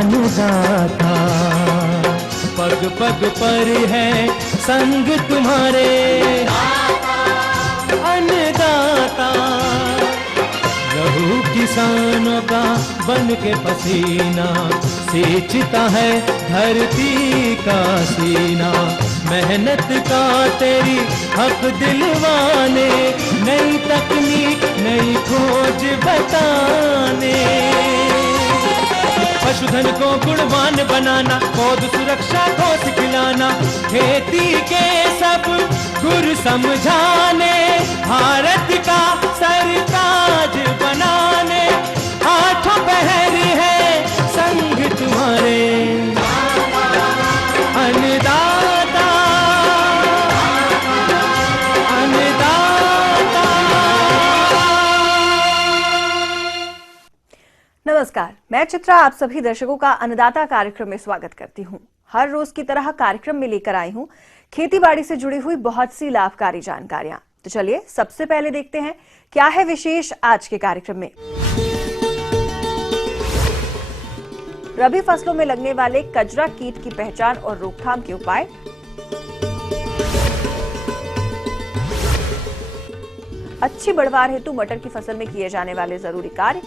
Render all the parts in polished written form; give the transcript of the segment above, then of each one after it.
अन्नदाता, पग पग पर है संग तुम्हारे अन्नदाता। लहू किसानों का बन के पसीना सींचता है धरती का सीना। मेहनत का तेरी हक दिलवाने, नई तकनीक नई खोज बताने। पशुधन को गुणवान बनाना, पौध सुरक्षा को सिखलाना, खेती के सब गुर समझाने, भारत का सरताज बनाने। आठों पहर है संग तुम्हारे अन्नदाता, अन्नदाता। नमस्कार, मैं चित्रा आप सभी दर्शकों का अन्नदाता कार्यक्रम में स्वागत करती हूं। हर रोज की तरह कार्यक्रम में लेकर आई हूं खेतीबाड़ी से जुड़ी हुई बहुत सी लाभकारी जानकारियां। तो चलिए सबसे पहले देखते हैं क्या है विशेष आज के कार्यक्रम में। रबी फसलों में लगने वाले कजरा कीट की पहचान और रोकथाम के उपाय, अच्छी बढ़वार हेतु मटर की फसल में किए जाने वाले जरूरी कार्य,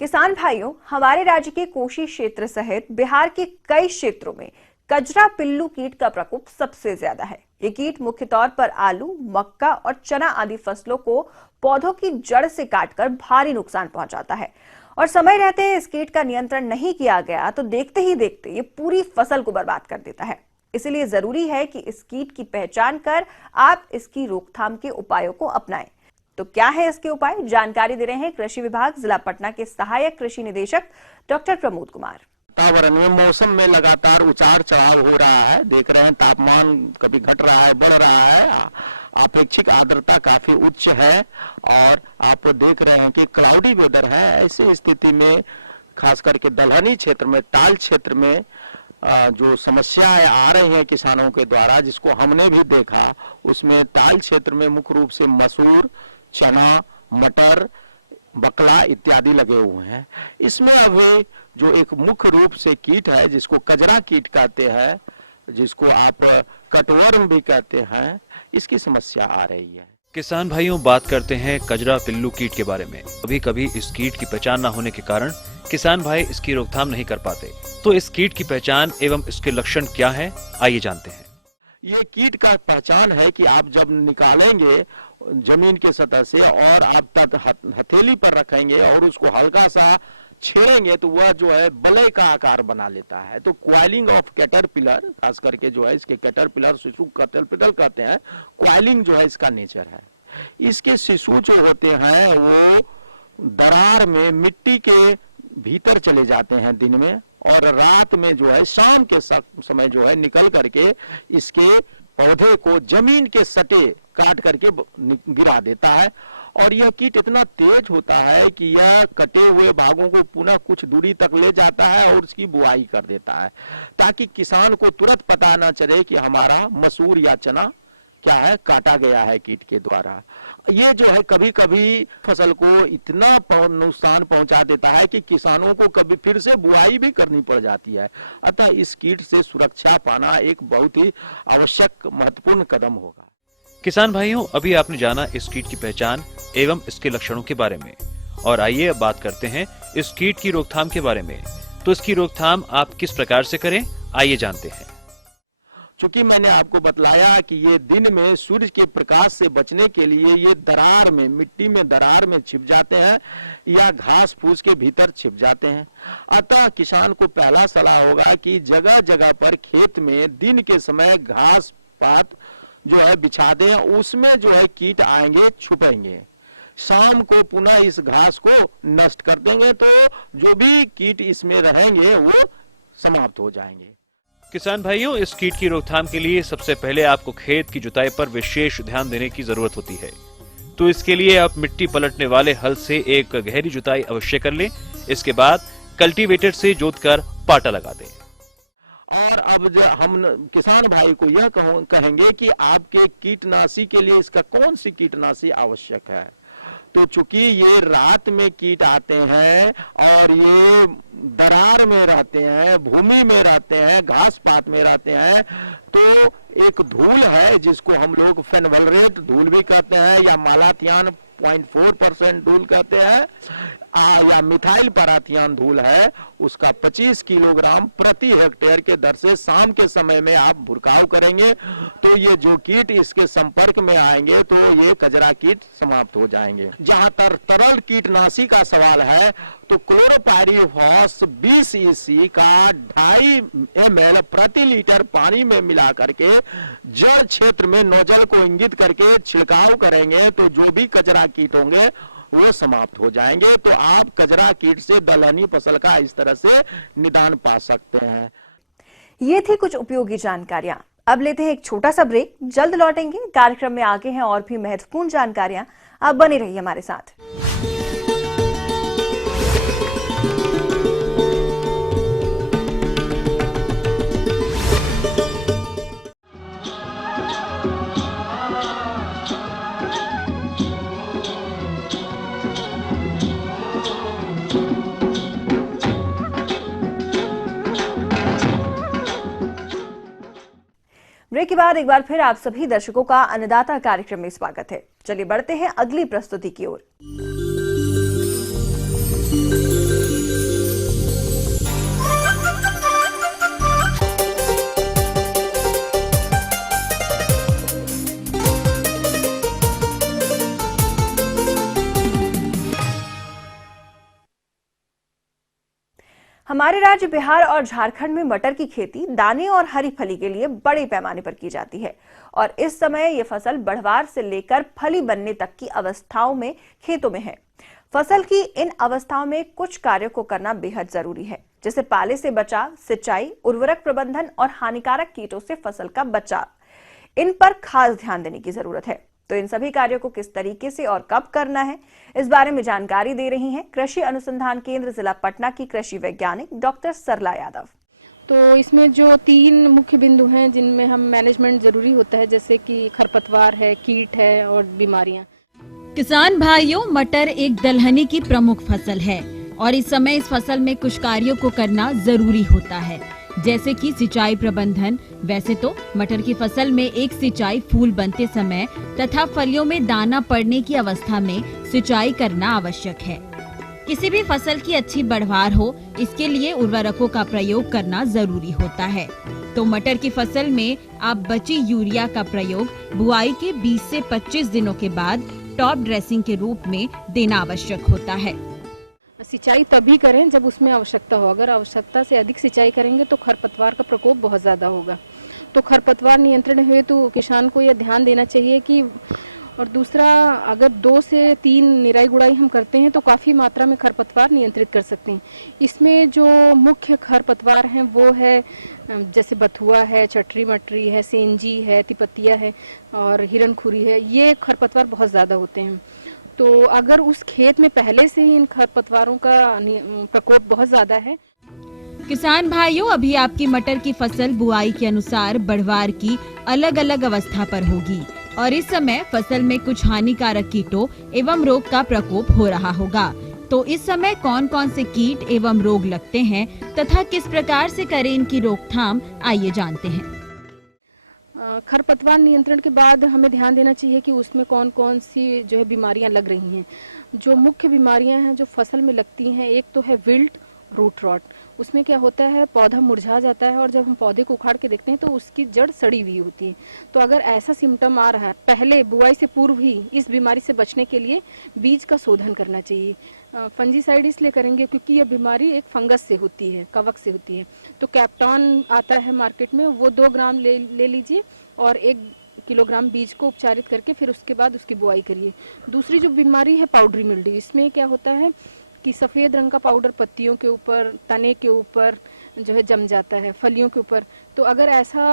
किसान भाइयों, हमारे राज्य के कोशी क्षेत्र सहित बिहार के कई क्षेत्रों में कजरा पिल्लू कीट का प्रकोप सबसे ज्यादा है। ये कीट मुख्य तौर पर आलू, मक्का और चना आदि फसलों को पौधों की जड़ से काटकर भारी नुकसान पहुंचाता है और समय रहते इस कीट का नियंत्रण नहीं किया गया तो देखते ही देखते ये पूरी फसल को बर्बाद कर देता है। इसलिए जरूरी है कि इस कीट की पहचान कर आप इसकी रोकथाम के उपायों को अपनाएं। तो क्या है इसके उपाय, जानकारी दे रहे हैं कृषि विभाग जिला पटना के सहायक कृषि निदेशक डॉक्टर प्रमोद कुमार। वातावरण में मौसम में लगातार उतार चढ़ाव हो रहा है। देख रहे हैं तापमान कभी घट रहा है, बढ़ रहा है, अपेक्षित आर्द्रता काफी उच्च है और आप देख रहे हैं कि क्लाउडी वेदर है। ऐसी स्थिति में खास करके दलहनी क्षेत्र में, टाल क्षेत्र में जो समस्याएं आ रही हैं किसानों के द्वारा, जिसको हमने भी देखा, उसमें टाल क्षेत्र में मुख्य रूप से मसूर, चना, मटर, बकला इत्यादि लगे हुए हैं। इसमें अभी जो एक मुख्य रूप से कीट है जिसको कजरा कीट कहते हैं, जिसको आप कटवर्म भी कहते हैं, इसकी समस्या आ रही है। किसान भाइयों, बात करते हैं कजरा पिल्लू कीट के बारे में। कभी कभी इस कीट की पहचान न होने के कारण किसान भाई इसकी रोकथाम नहीं कर पाते। तो इस कीट की पहचान एवं इसके लक्षण क्या है, आइए जानते हैं। ये कीट का पहचान है कि आप जब निकालेंगे जमीन के सतह से और आप हथेली पर रखेंगे और उसको हल्का सा छेड़ेंगे तो वह जो है बलय का आकार बना लेता है। तो क्वाइलिंग ऑफ कैटरपिलर, खास करके जो है इसके कैटरपिलर शिशु कैटरपिलर कहते हैं, क्वाइलिंग जो है इसका नेचर है। इसके शिशु जो होते हैं वो दरार में मिट्टी के भीतर चले जाते हैं दिन में और रात में जो है शाम के समय जो है निकल करके इसके पौधे को जमीन के सटे काट करके गिरा देता है। और यह कीट इतना तेज होता है कि यह कटे हुए भागों को पुनः कुछ दूरी तक ले जाता है और उसकी बुआई कर देता है, ताकि किसान को तुरंत पता न चले कि हमारा मसूर या चना क्या है, काटा गया है कीट के द्वारा। ये जो है कभी कभी फसल को इतना नुकसान पहुंचा देता है कि किसानों को कभी फिर से बुआई भी करनी पड़ जाती है। अतः इस कीट से सुरक्षा पाना एक बहुत ही आवश्यक महत्वपूर्ण कदम होगा। किसान भाइयों, अभी आपने जाना इस कीट की पहचान एवं इसके लक्षणों के बारे में, और आइए अब बात करते हैं इस कीट की रोकथाम के बारे में। तो इसकी रोकथाम आप किस प्रकार से करें, आइए जानते हैं। चूंकि मैंने आपको बतलाया कि ये दिन में सूर्य के प्रकाश से बचने के लिए ये दरार में, मिट्टी में दरार में छिप जाते हैं या घास फूस के भीतर छिप जाते हैं। अतः किसान को पहला सलाह होगा कि जगह जगह पर खेत में दिन के समय घास पात जो है बिछा दें, उसमें जो है कीट आएंगे, छुपेंगे। शाम को पुनः इस घास को नष्ट कर देंगे तो जो भी कीट इसमें रहेंगे वो समाप्त हो जाएंगे। किसान भाइयों, इस कीट की रोकथाम के लिए सबसे पहले आपको खेत की जुताई पर विशेष ध्यान देने की जरूरत होती है। तो इसके लिए आप मिट्टी पलटने वाले हल से एक गहरी जुताई अवश्य कर लें। इसके बाद कल्टीवेटर से जोतकर पाटा लगा दें। और अब हम किसान भाई को यह कहेंगे कि आपके कीटनाशी के लिए इसका कौन सी कीटनाशी आवश्यक है। तो चूंकि ये रात में कीट आते हैं और ये दरार में रहते हैं, भूमि में रहते हैं, घास पात में रहते हैं, तो एक धूल है जिसको हम लोग फेनवलरेट धूल भी कहते हैं या मालाथियान 0.4% धूल कहते हैं, या मिथाइल पाराथियान धूल है, उसका 25 किलोग्राम प्रति हेक्टेयर के दर से शाम के समय में आप भुरकाव करेंगे तो ये जो कीट इसके संपर्क में आएंगे तो ये कजरा कीट समाप्त हो जाएंगे। जहां तरल कीटनाशी का सवाल है तो क्लोरोपाइरीफॉस 20 EC का 2.5 ml प्रति लीटर पानी में मिला करके जड़ क्षेत्र में नोजल को इंगित करके छिड़काव करेंगे तो जो भी कजरा कीट होंगे वो समाप्त हो जाएंगे। तो आप कजरा कीट से दलहनी फसल का इस तरह से निदान पा सकते हैं। ये थी कुछ उपयोगी जानकारियां। अब लेते हैं एक छोटा सा ब्रेक, जल्द लौटेंगे। कार्यक्रम में आगे हैं और भी महत्वपूर्ण जानकारियां, आप बने रहिए हमारे साथ। ब्रेक के बाद एक बार फिर आप सभी दर्शकों का अन्नदाता कार्यक्रम में स्वागत है। चलिए बढ़ते हैं अगली प्रस्तुति की ओर। हमारे राज्य बिहार और झारखंड में मटर की खेती दाने और हरी फली के लिए बड़े पैमाने पर की जाती है और इस समय ये फसल बढ़वार से लेकर फली बनने तक की अवस्थाओं में खेतों में है। फसल की इन अवस्थाओं में कुछ कार्यों को करना बेहद जरूरी है, जैसे पाले से बचाव, सिंचाई, उर्वरक प्रबंधन और हानिकारक कीटों से फसल का बचाव। इन पर खास ध्यान देने की जरूरत है। तो इन सभी कार्यों को किस तरीके से और कब करना है, इस बारे में जानकारी दे रही हैं कृषि अनुसंधान केंद्र जिला पटना की कृषि वैज्ञानिक डॉक्टर सरला यादव। तो इसमें जो 3 मुख्य बिंदु हैं जिनमें हम मैनेजमेंट जरूरी होता है, जैसे कि खरपतवार है, कीट है और बीमारियां। किसान भाइयों, मटर एक दलहनी की प्रमुख फसल है और इस समय इस फसल में कुछ कार्यों को करना जरूरी होता है, जैसे कि सिंचाई प्रबंधन। वैसे तो मटर की फसल में एक सिंचाई फूल बनते समय तथा फलियों में दाना पड़ने की अवस्था में सिंचाई करना आवश्यक है। किसी भी फसल की अच्छी बढ़वार हो, इसके लिए उर्वरकों का प्रयोग करना जरूरी होता है। तो मटर की फसल में आप बची यूरिया का प्रयोग बुआई के 20 से 25 दिनों के बाद टॉप ड्रेसिंग के रूप में देना आवश्यक होता है। सिंचाई तभी करें जब उसमें आवश्यकता हो। अगर आवश्यकता से अधिक सिंचाई करेंगे तो खरपतवार का प्रकोप बहुत ज्यादा होगा। तो खरपतवार नियंत्रण हुए तो किसान को यह ध्यान देना चाहिए कि, और दूसरा, अगर 2 से 3 निराई गुड़ाई हम करते हैं तो काफी मात्रा में खरपतवार नियंत्रित कर सकते हैं। इसमें जो मुख्य खरपतवार हैं वो है जैसे बथुआ है, चटरी मटरी है, सेंजी है, तिपतिया है और हिरणखुरी है। ये खरपतवार बहुत ज्यादा होते हैं। तो अगर उस खेत में पहले से ही इन खरपतवारों का प्रकोप बहुत ज्यादा है। किसान भाइयों, अभी आपकी मटर की फसल बुआई के अनुसार बढ़वार की अलग अलग अवस्था पर होगी और इस समय फसल में कुछ हानिकारक कीटों एवं रोग का प्रकोप हो रहा होगा। तो इस समय कौन कौन से कीट एवं रोग लगते हैं तथा किस प्रकार से करें इनकी रोकथाम, आइए जानते हैं। खरपतवार नियंत्रण के बाद हमें ध्यान देना चाहिए कि उसमें कौन कौन सी जो है बीमारियां लग रही हैं। जो मुख्य बीमारियां हैं जो फसल में लगती हैं, एक तो है विल्ट, रूट रॉट। उसमें क्या होता है, पौधा मुरझा जाता है और जब हम पौधे को उखाड़ के देखते हैं तो उसकी जड़ सड़ी हुई होती है। तो अगर ऐसा सिम्टम आ रहा है, पहले बुआई से पूर्व ही इस बीमारी से बचने के लिए बीज का शोधन करना चाहिए। फंजीसाइड इसलिए करेंगे क्योंकि यह बीमारी एक फंगस से होती है, कवक से होती है। तो कैप्टॉन आता है मार्केट में, वो 2 ग्राम ले लीजिए और 1 किलोग्राम बीज को उपचारित करके फिर उसके बाद उसकी बुआई करिए। दूसरी जो बीमारी है पाउडरी मिल्ड्यू, इसमें क्या होता है कि सफ़ेद रंग का पाउडर पत्तियों के ऊपर, तने के ऊपर जो है जम जाता है, फलियों के ऊपर। तो अगर ऐसा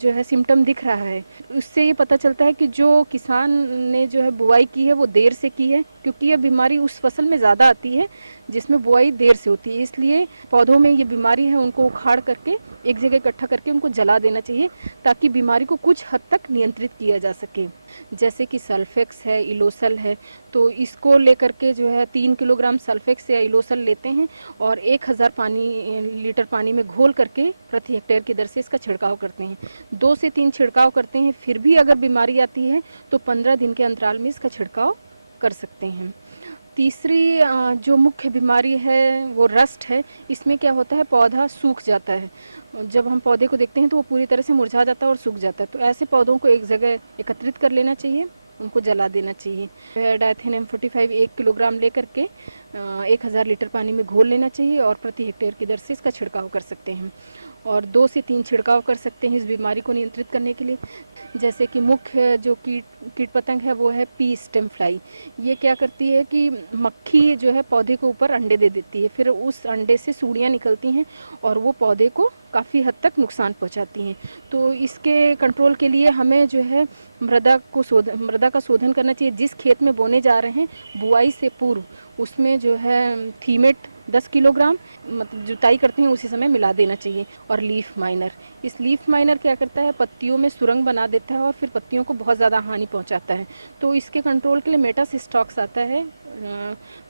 जो है सिम्टम दिख रहा है, उससे ये पता चलता है कि जो किसान ने जो है बुआई की है वो देर से की है, क्योंकि यह बीमारी उस फसल में ज़्यादा आती है जिसमें बुआई देर से होती है। इसलिए पौधों में ये बीमारी है उनको उखाड़ करके एक जगह इकट्ठा करके उनको जला देना चाहिए, ताकि बीमारी को कुछ हद तक नियंत्रित किया जा सके। जैसे कि सल्फेक्स है, इलोसल है, तो इसको लेकर के जो है 3 किलोग्राम सल्फेक्स या इलोसल लेते हैं और 1000 लीटर पानी में घोल करके प्रति हेक्टेयर की दर से इसका छिड़काव करते हैं। 2 से 3 छिड़काव करते हैं, फिर भी अगर बीमारी आती है तो 15 दिन के अंतराल में इसका छिड़काव कर सकते हैं। तीसरी जो मुख्य बीमारी है वो रस्ट है। इसमें क्या होता है, पौधा सूख जाता है। जब हम पौधे को देखते हैं तो वो पूरी तरह से मुरझा जाता है और सूख जाता है। तो ऐसे पौधों को एक जगह एकत्रित कर लेना चाहिए, उनको जला देना चाहिए। डायथेन M45 1 किलोग्राम लेकर के 1000 लीटर पानी में घोल लेना चाहिए और प्रति हेक्टेयर की दर से इसका छिड़काव कर सकते हैं। और 2 से 3 छिड़काव कर सकते हैं इस बीमारी को नियंत्रित करने के लिए। जैसे कि मुख्य जो कीट पतंग है वो है पी स्टेम फ्लाई। ये क्या करती है कि मक्खी जो है पौधे के ऊपर अंडे दे देती है, फिर उस अंडे से सूड़ियाँ निकलती हैं और वो पौधे को काफ़ी हद तक नुकसान पहुंचाती हैं। तो इसके कंट्रोल के लिए हमें जो है मृदा का शोधन करना चाहिए। जिस खेत में बोने जा रहे हैं बुआई से पूर्व उसमें जो है थीमेट 10 किलोग्राम मतलब जुताई करते हैं उसी समय मिला देना चाहिए। और लीफ माइनर, इस लीफ माइनर क्या करता है, पत्तियों में सुरंग बना देता है और फिर पत्तियों को बहुत ज़्यादा हानि पहुंचाता है। तो इसके कंट्रोल के लिए मेटासिस्टॉक्स आता है,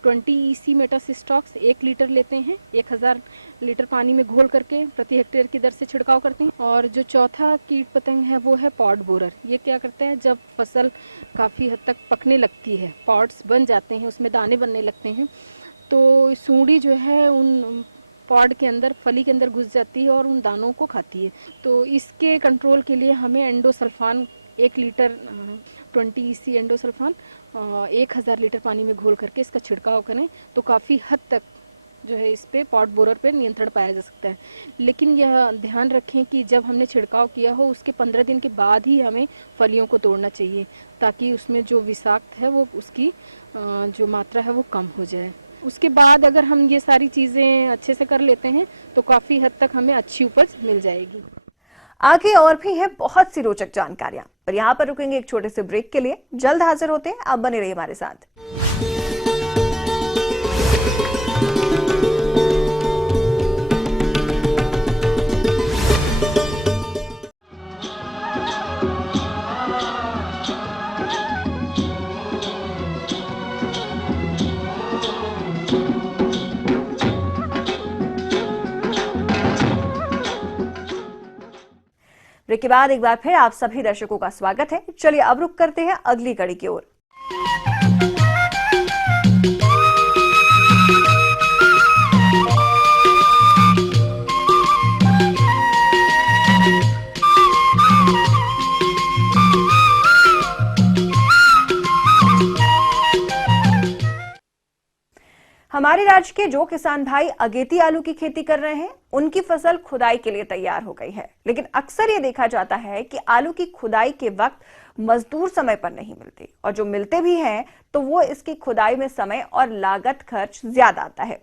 20 EC मेटासिस्टॉक्स 1 लीटर लेते हैं, 1000 लीटर पानी में घोल करके प्रति हेक्टेयर की दर से छिड़काव करते हैं। और जो चौथा कीट पतंग है वो है पॉड बोरर। ये क्या करता है, जब फसल काफ़ी हद तक पकने लगती है, पॉड्स बन जाते हैं, उसमें दाने बनने लगते हैं, तो सूंडी जो है उन पॉड के अंदर, फली के अंदर घुस जाती है और उन दानों को खाती है। तो इसके कंट्रोल के लिए हमें endosulfan 1 litre 20 EC endosulfan 1000 litre पानी में घोल करके इसका छिड़काव करें तो काफ़ी हद तक जो है इस पे पॉड बोरर पे नियंत्रण पाया जा सकता है। लेकिन यह ध्यान रखें कि जब हमने छिड़काव किया हो उसके 15 दिन के बाद ही हमें फलियों को तोड़ना चाहिए, ताकि उसमें जो विषाक्त है वो उसकी जो मात्रा है वो कम हो जाए। उसके बाद अगर हम ये सारी चीज़ें अच्छे से कर लेते हैं तो काफ़ी हद तक हमें अच्छी उपज मिल जाएगी। आगे और भी है बहुत सी रोचक जानकारियां, पर यहाँ पर रुकेंगे एक छोटे से ब्रेक के लिए। जल्द हाजिर होते हैं, आप बने रहिए हमारे साथ। ब्रेक के बाद एक बार फिर आप सभी दर्शकों का स्वागत है। चलिए अब रुक करते हैं अगली कड़ी की ओर। हमारे राज्य के जो किसान भाई अगेती आलू की खेती कर रहे हैं उनकी फसल खुदाई के लिए तैयार हो गई है, लेकिन अक्सर ये देखा जाता है कि आलू की खुदाई के वक्त मजदूर समय पर नहीं मिलते, और जो मिलते भी हैं तो वो इसकी खुदाई में समय और लागत खर्च ज्यादा आता है।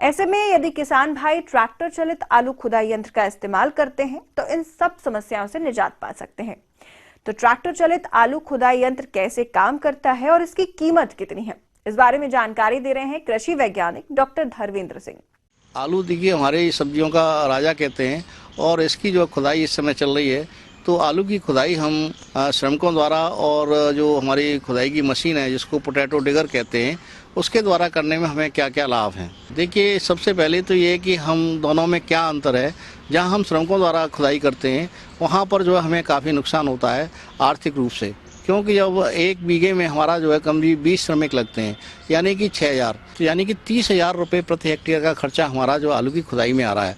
ऐसे में यदि किसान भाई ट्रैक्टर चलित आलू खुदाई यंत्र का इस्तेमाल करते हैं तो इन सब समस्याओं से निजात पा सकते हैं। तो ट्रैक्टर चलित आलू खुदाई यंत्र कैसे काम करता है और इसकी कीमत कितनी है, इस बारे में जानकारी दे रहे हैं कृषि वैज्ञानिक डॉक्टर धर्मेंद्र सिंह। आलू देखिए हमारे सब्जियों का राजा कहते हैं, और इसकी जो खुदाई इस समय चल रही है तो आलू की खुदाई हम श्रमिकों द्वारा और जो हमारी खुदाई की मशीन है जिसको पोटैटो डिगर कहते हैं उसके द्वारा करने में हमें क्या क्या लाभ हैं। देखिए सबसे पहले तो ये कि हम दोनों में क्या अंतर है। जहाँ हम श्रमिकों द्वारा खुदाई करते हैं वहाँ पर जो है हमें काफ़ी नुकसान होता है आर्थिक रूप से, क्योंकि जब 1 बीघे में हमारा जो है कम 20 श्रमिक लगते हैं, यानी कि 6000, तो यानी कि 30,000 रुपये प्रति हेक्टेयर का खर्चा हमारा जो आलू की खुदाई में आ रहा है।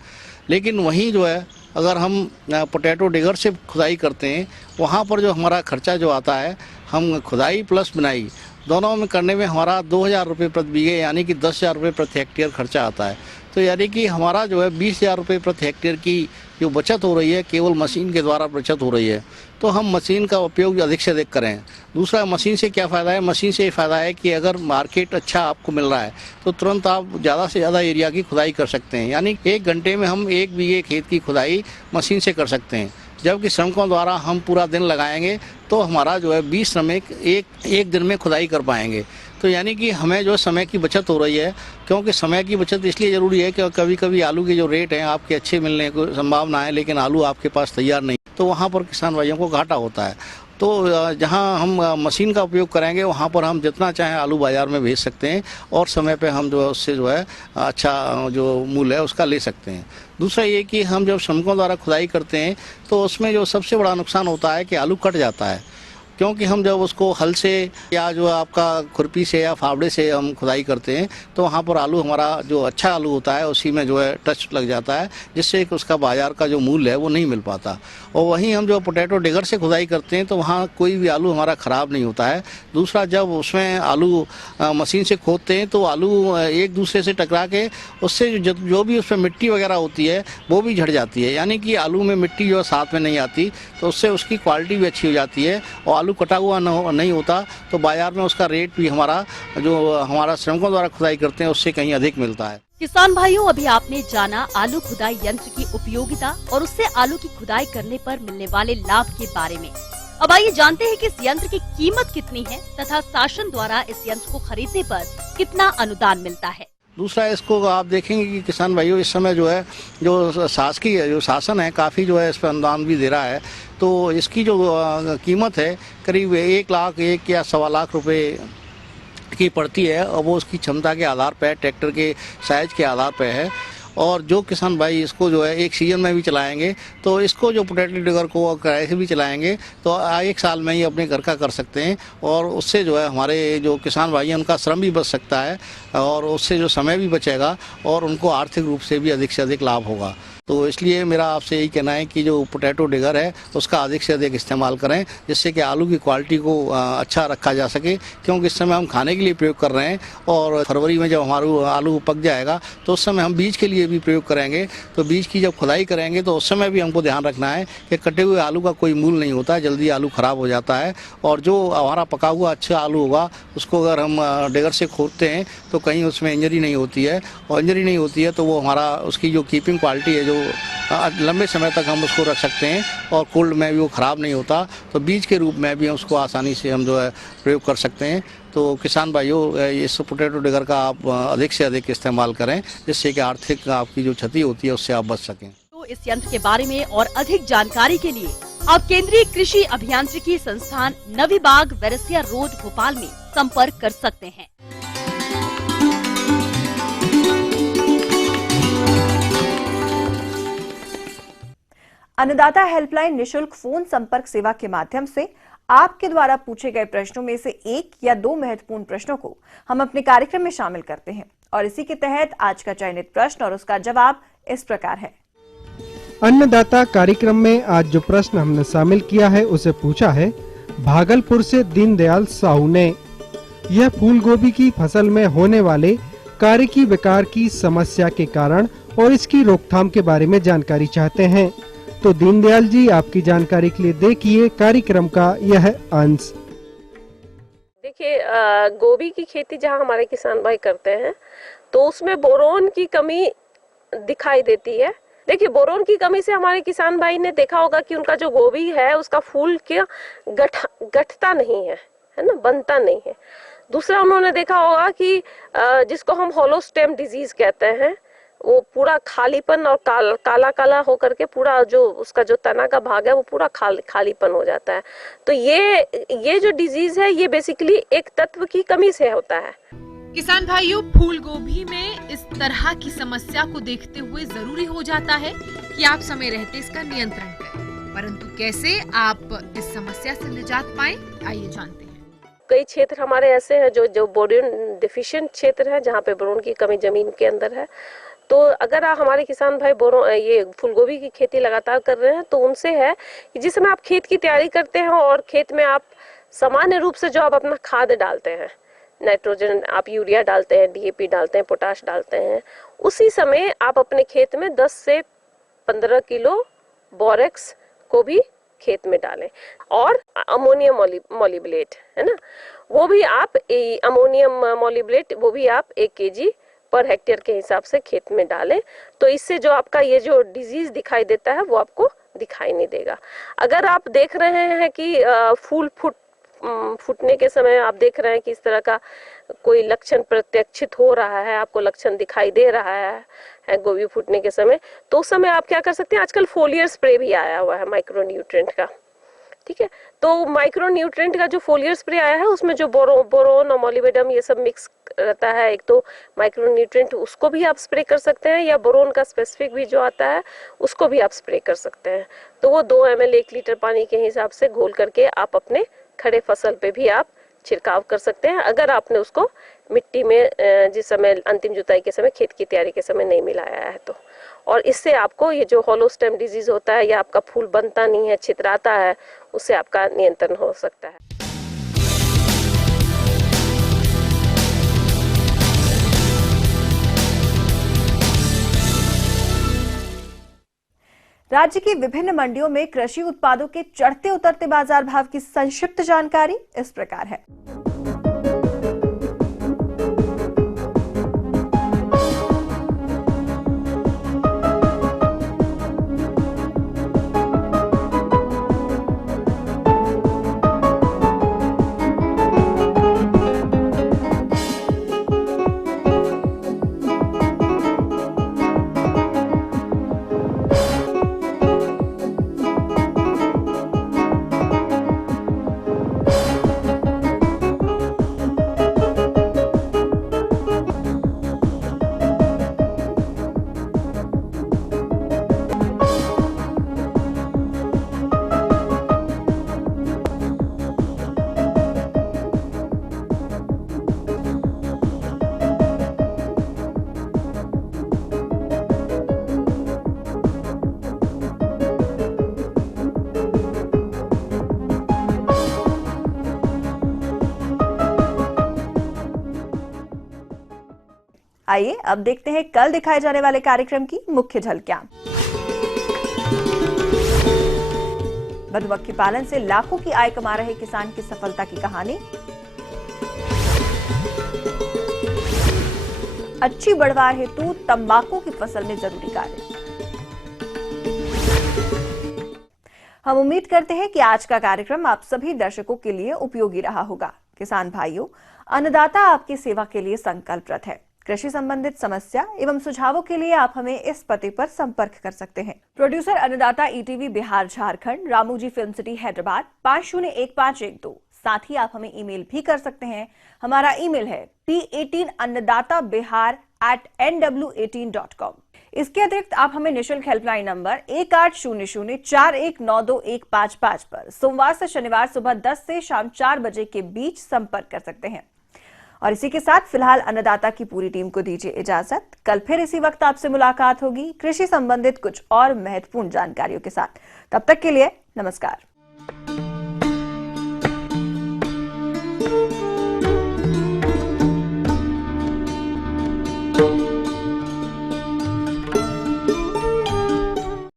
लेकिन वहीं जो है अगर हम पोटैटो डिगर से खुदाई करते हैं वहाँ पर जो हमारा खर्चा जो आता है, हम खुदाई प्लस बुनाई दोनों में करने में हमारा 2000 रुपये प्रति बीघे यानी कि 10,000 रुपये प्रति हेक्टेयर खर्चा आता है, तो यानी कि हमारा जो है 20,000 रुपये प्रति हेक्टेयर की जो बचत हो रही है केवल मशीन के द्वारा बचत हो रही है। तो हम मशीन का उपयोग अधिक से अधिक करें। दूसरा, मशीन से क्या फ़ायदा है? मशीन से ये फ़ायदा है कि अगर मार्केट अच्छा आपको मिल रहा है तो तुरंत आप ज़्यादा से ज़्यादा एरिया की खुदाई कर सकते हैं। यानी 1 घंटे में हम 1 बीघे खेत की खुदाई मशीन से कर सकते हैं, जबकि श्रमिकों द्वारा हम पूरा दिन लगाएंगे तो हमारा जो है 20 श्रमिक एक दिन में खुदाई कर पाएंगे। तो यानी कि हमें जो समय की बचत हो रही है, क्योंकि समय की बचत इसलिए ज़रूरी है कि कभी कभी आलू के जो रेट हैं आपके अच्छे मिलने की संभावना है, लेकिन आलू आपके पास तैयार नहीं, तो वहाँ पर किसान भाइयों को घाटा होता है। तो जहाँ हम मशीन का उपयोग करेंगे वहाँ पर हम जितना चाहें आलू बाज़ार में भेज सकते हैं और समय पे हम जो है उससे जो है अच्छा जो मूल्य है उसका ले सकते हैं। दूसरा ये कि हम जब श्रमिकों द्वारा खुदाई करते हैं तो उसमें जो सबसे बड़ा नुकसान होता है कि आलू कट जाता है, क्योंकि हम जब उसको हल से या जो आपका खुरपी से या फावड़े से हम खुदाई करते हैं तो वहाँ पर आलू हमारा जो अच्छा आलू होता है उसी में जो है टच लग जाता है, जिससे कि उसका बाज़ार का जो मूल्य है वो नहीं मिल पाता। और वहीं हम जो पोटैटो डिगर से खुदाई करते हैं तो वहाँ कोई भी आलू हमारा ख़राब नहीं होता है। दूसरा, जब उसमें आलू मशीन से खोदते हैं तो आलू एक दूसरे से टकरा के उससे जो भी उसमें मिट्टी वगैरह होती है वो भी झड़ जाती है, यानी कि आलू में मिट्टी जो है साथ में नहीं आती, तो उससे उसकी क्वालिटी भी अच्छी हो जाती है और आलू कटा हुआ नहीं होता, तो बाजार में उसका रेट भी हमारा जो हमारा श्रमिकों द्वारा खुदाई करते हैं उससे कहीं अधिक मिलता है। किसान भाइयों, अभी आपने जाना आलू खुदाई यंत्र की उपयोगिता और उससे आलू की खुदाई करने पर मिलने वाले लाभ के बारे में। अब आइए जानते हैं कि इस यंत्र की कीमत कितनी है तथा शासन द्वारा इस यंत्र को खरीदने पर कितना अनुदान मिलता है। दूसरा, इसको आप देखेंगे कि किसान भाइयों इस समय जो है जो शासकीय जो शासन है काफ़ी जो है इस पर अनुदान भी दे रहा है। तो इसकी जो कीमत है करीब 1 लाख 1 या 1.25 लाख रुपए की पड़ती है और वो उसकी क्षमता के आधार पर, ट्रैक्टर के साइज के आधार पर है। और जो किसान भाई इसको जो है एक सीजन में भी चलाएंगे तो इसको जो पोटैटो डिगर को किराए से भी चलाएंगे तो 1 साल में ही अपने घर का कर सकते हैं और उससे जो है हमारे जो किसान भाई हैं उनका श्रम भी बच सकता है और उससे जो समय भी बचेगा और उनको आर्थिक रूप से भी अधिक से अधिक लाभ होगा। तो इसलिए मेरा आपसे यही कहना है कि जो पोटैटो डिगर है उसका अधिक से अधिक इस्तेमाल करें, जिससे कि आलू की क्वालिटी को अच्छा रखा जा सके, क्योंकि इस समय हम खाने के लिए प्रयोग कर रहे हैं और फरवरी में जब हमारा आलू पक जाएगा तो उस समय हम बीज के लिए भी प्रयोग करेंगे। तो बीज की जब खुदाई करेंगे तो उस समय भी हमको ध्यान रखना है कि कटे हुए आलू का कोई मूल नहीं होता है, जल्दी आलू ख़राब हो जाता है। और जो हमारा पका हुआ अच्छा आलू होगा उसको अगर हम डिगर से खोदते हैं तो कहीं उसमें इंजरी नहीं होती है, और इंजरी नहीं होती है तो वो हमारा उसकी जो कीपिंग क्वालिटी है जो लंबे समय तक हम उसको रख सकते हैं और कोल्ड में भी वो ख़राब नहीं होता। तो बीज के रूप में भी उसको आसानी से हम जो है प्रयोग कर सकते हैं। तो किसान भाइयों, इस पोटैटो डिगर का आप अधिक से अधिक इस्तेमाल करें, जिससे कि आर्थिक आपकी जो क्षति होती है उससे आप बच सकें। तो इस यंत्र के बारे में और अधिक जानकारी के लिए आप केंद्रीय कृषि अभियांत्रिकी संस्थान नवी बाग, वेरसिया रोड, भोपाल में संपर्क कर सकते हैं। अन्नदाता हेल्पलाइन निशुल्क फोन संपर्क सेवा के माध्यम से आपके द्वारा पूछे गए प्रश्नों में से 1 या 2 महत्वपूर्ण प्रश्नों को हम अपने कार्यक्रम में शामिल करते हैं और इसी के तहत आज का चयनित प्रश्न और उसका जवाब इस प्रकार है। अन्नदाता कार्यक्रम में आज जो प्रश्न हमने शामिल किया है उसे पूछा है भागलपुर से दीनदयाल साहू ने। यह फूल गोभी की फसल में होने वाले कारिकी विकार की समस्या के कारण और इसकी रोकथाम के बारे में जानकारी चाहते हैं। तो दीनदयाल जी, आपकी जानकारी के लिए देखिए कार्यक्रम का यह अंश। देखिए, गोभी की खेती जहां हमारे किसान भाई करते हैं तो उसमें बोरोन की कमी दिखाई देती है। देखिए, बोरोन की कमी से हमारे किसान भाई ने देखा होगा कि उनका जो गोभी है उसका फूल क्या गठता नहीं है, है ना, बनता नहीं है। दूसरा, उन्होंने देखा होगा कि जिसको हम होलो स्टेम डिजीज कहते हैं, वो पूरा खालीपन और काला काला होकर के पूरा जो उसका जो तना का भाग है वो पूरा खालीपन हो जाता है। तो ये जो डिजीज है ये बेसिकली एक तत्व की कमी से होता है। किसान भाइयों, फूल गोभी में इस तरह की समस्या को देखते हुए जरूरी हो जाता है कि आप समय रहते इसका नियंत्रण करें, परंतु कैसे आप इस समस्या से निजात पाएं, आइए जानते हैं। कई क्षेत्र हमारे ऐसे हैं जो बोरोन डिफिशिएंट क्षेत्र है, जहाँ पे बोरोन की कमी जमीन के अंदर है। तो अगर हमारे किसान भाई ये फूलगोभी की खेती लगातार कर रहे हैं तो उनसे है कि जिस समय आप खेत की तैयारी करते हैं और खेत में आप सामान्य रूप से जो आप अपना खाद डालते हैं, नाइट्रोजन आप यूरिया डालते हैं, डीएपी डालते हैं, पोटाश डालते हैं, उसी समय आप अपने खेत में 10 से 15 किलो बोरेक्स को भी खेत में डालें और अमोनियम मॉलिब्लेट है ना, वो भी आप अमोनियम मॉलिब्लेट वो भी आप 1 kg पर हेक्टेयर के हिसाब से खेत में डालें। तो इससे जो आपका ये जो डिजीज दिखाई देता है वो आपको दिखाई नहीं देगा। अगर आप देख रहे हैं कि फूल फूटने के समय आप देख रहे हैं कि इस तरह का कोई लक्षण प्रत्यक्षित हो रहा है, आपको लक्षण दिखाई दे रहा है गोभी फूटने के समय, तो उस समय आप क्या कर सकते हैं, आजकल फोलियर स्प्रे भी आया हुआ है माइक्रो न्यूट्रिएंट का, ठीक है। तो माइक्रो न्यूट्रिएंट का जो फोलियर स्प्रे आया है उसमें जो बोरोन और मॉलिबेडम ये सब मिक्स रहता है, एक तो माइक्रो न्यूट्रिएंट उसको भी आप स्प्रे कर सकते हैं, या बोरोन का स्पेसिफिक भी जो आता है उसको भी आप स्प्रे कर सकते हैं। तो वो 2 ml 1 लीटर पानी के हिसाब से घोल करके आप अपने खड़े फसल पे भी आप छिड़काव कर सकते हैं, अगर आपने उसको मिट्टी में जिस समय अंतिम जुताई के समय खेत की तैयारी के समय नहीं मिलाया है तो। और इससे आपको ये जो हॉलो स्टेम डिजीज होता है या आपका फूल बनता नहीं है, छितराता है, उससे आपका नियंत्रण हो सकता है। राज्य की विभिन्न मंडियों में कृषि उत्पादों के चढ़ते उतरते बाजार भाव की संक्षिप्त जानकारी इस प्रकार है। आइए अब देखते हैं कल दिखाए जाने वाले कार्यक्रम की मुख्य झलकियां। मधुमक्खी पालन से लाखों की आय कमा रहे किसान की सफलता की कहानी, अच्छी बढ़वार हेतु तंबाकू की फसल में जरूरी कार्य। हम उम्मीद करते हैं कि आज का कार्यक्रम आप सभी दर्शकों के लिए उपयोगी रहा होगा। किसान भाइयों, अन्नदाता आपकी सेवा के लिए संकल्परत है। कृषि संबंधित समस्या एवं सुझावों के लिए आप हमें इस पते पर संपर्क कर सकते हैं। Producer Annadata ETV Bihar Jharkhand, Ramoji film city Hyderabad 501512। साथ ही आप हमें ईमेल भी कर सकते हैं। हमारा ईमेल है p18annadatabihar@nw18.com। इसके अतिरिक्त आप हमें निःशुल्क हेल्पलाइन नंबर 1800415155 पर सोमवार से शनिवार सुबह 10 से शाम 4 बजे के बीच संपर्क कर सकते हैं। और इसी के साथ फिलहाल अन्नदाता की पूरी टीम को दीजिए इजाजत। कल फिर इसी वक्त आपसे मुलाकात होगी कृषि संबंधित कुछ और महत्वपूर्ण जानकारियों के साथ। तब तक के लिए नमस्कार।